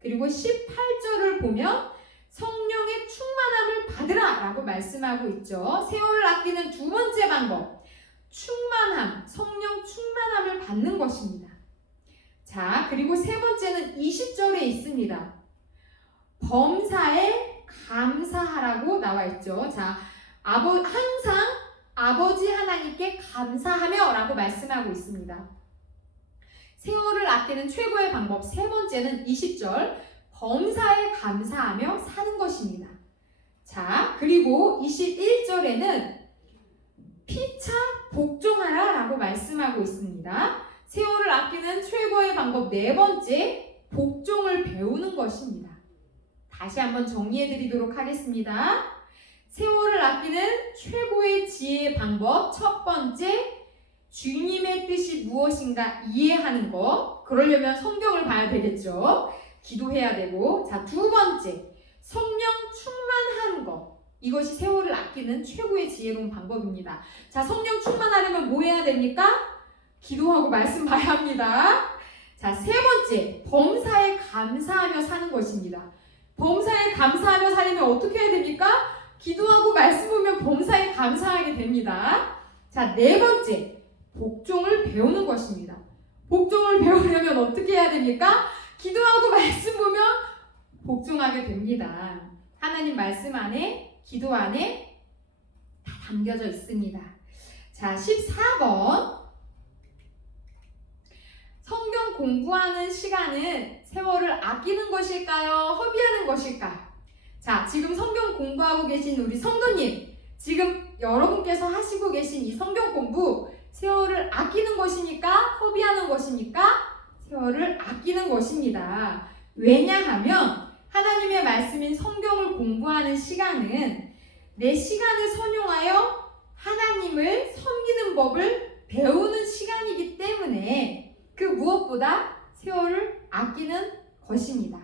그리고 18절을 보면 성령의 충만함을 받으라 라고 말씀하고 있죠. 세월을 아끼는 두 번째 방법, 충만함, 성령 충만함을 받는 것입니다. 자, 그리고 세 번째는 20절에 있습니다. 범사에 감사하라고 나와 있죠. 자, 항상 아버지 하나님께 감사하며 라고 말씀하고 있습니다. 세월을 아끼는 최고의 방법 세 번째는 20절, 범사에 감사하며 사는 것입니다. 자, 그리고 21절에는 피차 복종하라 라고 말씀하고 있습니다. 세월을 아끼는 최고의 방법 네 번째, 복종을 배우는 것입니다. 다시 한번 정리해 드리도록 하겠습니다. 세월을 아끼는 최고의 지혜의 방법 첫 번째, 주님의 뜻이 무엇인가 이해하는 것. 그러려면 성경을 봐야 되겠죠. 기도해야 되고. 자, 두 번째, 성령 충만한 것. 이것이 세월을 아끼는 최고의 지혜로운 방법입니다. 자, 성령 충만하려면 뭐 해야 됩니까? 기도하고 말씀 봐야 합니다. 자, 세 번째, 범사에 감사하며 사는 것입니다. 범사에 감사하며 살려면 어떻게 해야 됩니까? 기도하고 말씀 보면 범사에 감사하게 됩니다. 자, 네 번째, 복종을 배우는 것입니다. 복종을 배우려면 어떻게 해야 됩니까? 기도하고 말씀 보면 복종하게 됩니다. 하나님 말씀 안에, 기도 안에 다 담겨져 있습니다. 자, 14번. 성경 공부하는 시간은 세월을 아끼는 것일까요? 허비하는 것일까요? 자, 지금 성경 공부하고 계신 우리 성도님, 지금 여러분께서 하시고 계신 이 성경 공부, 세월을 아끼는 것입니까? 허비하는 것입니까? 세월을 아끼는 것입니다. 왜냐하면 하나님의 말씀인 성경을 공부하는 시간은 내 시간을 선용하여 하나님을 섬기는 법을 배우는 시간이기 때문에 그 무엇보다 세월을 아끼는 것입니다.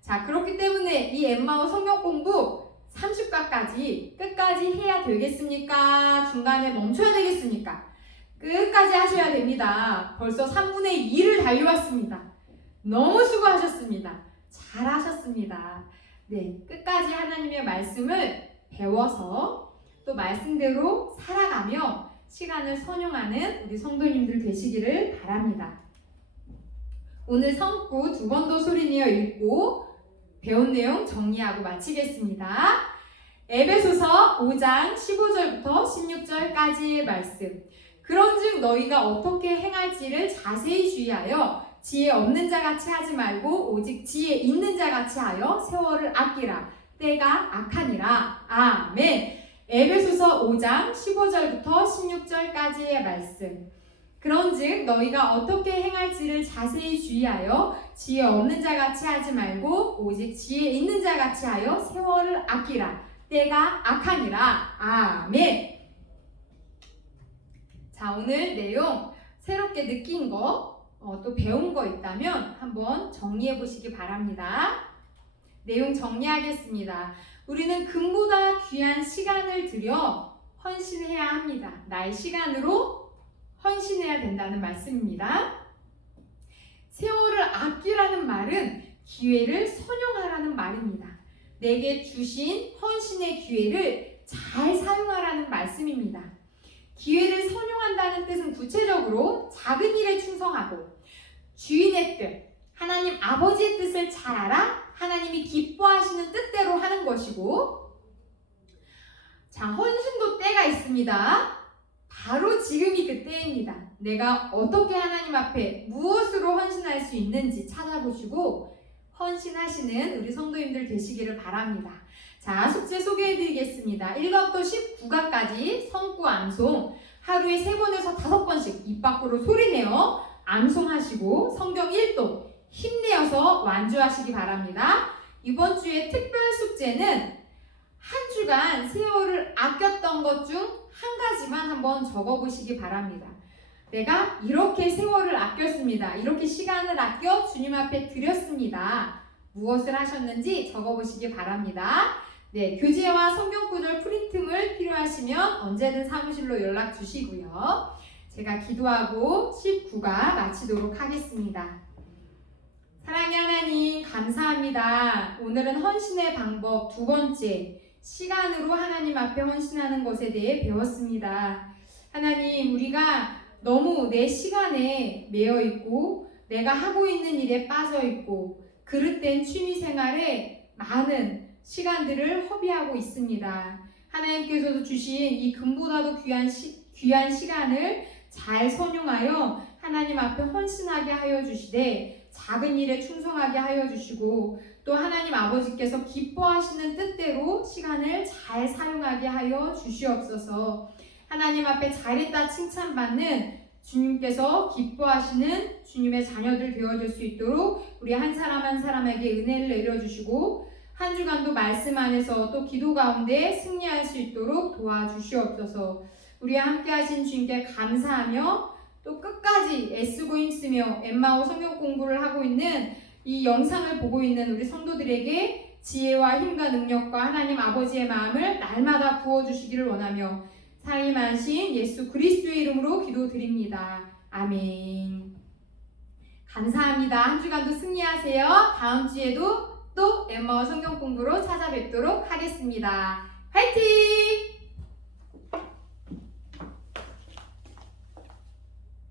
자, 그렇기 때문에 이 엠마오 성경 공부 30과까지 끝까지 해야 되겠습니까? 중간에 멈춰야 되겠습니까? 끝까지 하셔야 됩니다. 벌써 3분의 2를 달려왔습니다. 너무 수고하셨습니다. 잘하셨습니다. 네, 끝까지 하나님의 말씀을 배워서 또 말씀대로 살아가며 시간을 선용하는 우리 성도님들 되시기를 바랍니다. 오늘 성구 두 번 더 소리내어 읽고 배운 내용 정리하고 마치겠습니다. 에베소서 5장 15절부터 16절까지의 말씀. 그런즉 너희가 어떻게 행할지를 자세히 주의하여 지혜 없는 자같이 하지 말고 오직 지혜 있는 자같이 하여 세월을 아끼라. 때가 악하니라. 아멘. 에베소서 5장 15절부터 16절까지의 말씀. 그런즉 너희가 어떻게 행할지를 자세히 주의하여 지혜 없는 자같이 하지 말고 오직 지혜 있는 자같이 하여 세월을 아끼라. 때가 악하니라. 아멘. 자, 오늘 내용 새롭게 느낀 거, 또 배운 거 있다면 한번 정리해 보시기 바랍니다. 내용 정리하겠습니다. 우리는 금보다 귀한 시간을 들여 헌신해야 합니다. 나의 시간으로 헌신해야 된다는 말씀입니다. 세월을 아끼라는 말은 기회를 선용하라는 말입니다. 내게 주신 헌신의 기회를 잘 사용하라는 말씀입니다. 기회를 선용한다는 뜻은 구체적으로 작은 일에 충성하고 주인의 뜻, 하나님 아버지의 뜻을 잘 알아 하나님이 기뻐하시는 뜻대로 하는 것이고, 자, 헌신도 때가 있습니다. 바로 지금이 그 때입니다. 내가 어떻게 하나님 앞에 무엇으로 헌신할 수 있는지 찾아보시고 헌신하시는 우리 성도님들 되시기를 바랍니다. 자, 숙제 소개해드리겠습니다. 1과부터 19과까지 성구 암송 하루에 3번에서 5번씩 입 밖으로 소리내어 암송하시고 성경 1도 힘내어서 완주하시기 바랍니다. 이번 주에 특별 숙제는 한 주간 세월을 아꼈던 것 중 한 가지만 한번 적어보시기 바랍니다. 내가 이렇게 세월을 아꼈습니다. 이렇게 시간을 아껴 주님 앞에 드렸습니다. 무엇을 하셨는지 적어보시기 바랍니다. 네, 교재와 성경 구절 프린트물 필요하시면 언제든 사무실로 연락 주시고요. 제가 기도하고 19가 마치도록 하겠습니다. 사랑의 하나님, 감사합니다. 오늘은 헌신의 방법 2번째, 시간으로 하나님 앞에 헌신하는 것에 대해 배웠습니다. 하나님, 우리가 너무 내 시간에 매여 있고 내가 하고 있는 일에 빠져 있고 그릇된 취미 생활에 많은 시간들을 허비하고 있습니다. 하나님께서도 주신 이 금보다도 귀한 시간을 잘 선용하여 하나님 앞에 헌신하게 하여 주시되 작은 일에 충성하게 하여 주시고 또 하나님 아버지께서 기뻐하시는 뜻대로 시간을 잘 사용하게 하여 주시옵소서. 하나님 앞에 잘했다 칭찬받는 주님께서 기뻐하시는 주님의 자녀들 되어줄 수 있도록 우리 한 사람 한 사람에게 은혜를 내려주시고 한 주간도 말씀 안에서 또 기도 가운데 승리할 수 있도록 도와주시옵소서. 우리와 함께 하신 주님께 감사하며 또 끝까지 애쓰고 힘쓰며 엠마오 성경 공부를 하고 있는 이 영상을 보고 있는 우리 성도들에게 지혜와 힘과 능력과 하나님 아버지의 마음을 날마다 부어주시기를 원하며 사랑이 많으신 예수 그리스도의 이름으로 기도드립니다. 아멘. 감사합니다. 한 주간도 승리하세요. 다음 주에도 또 엠마오 성경 공부로 찾아뵙도록 하겠습니다. 화이팅!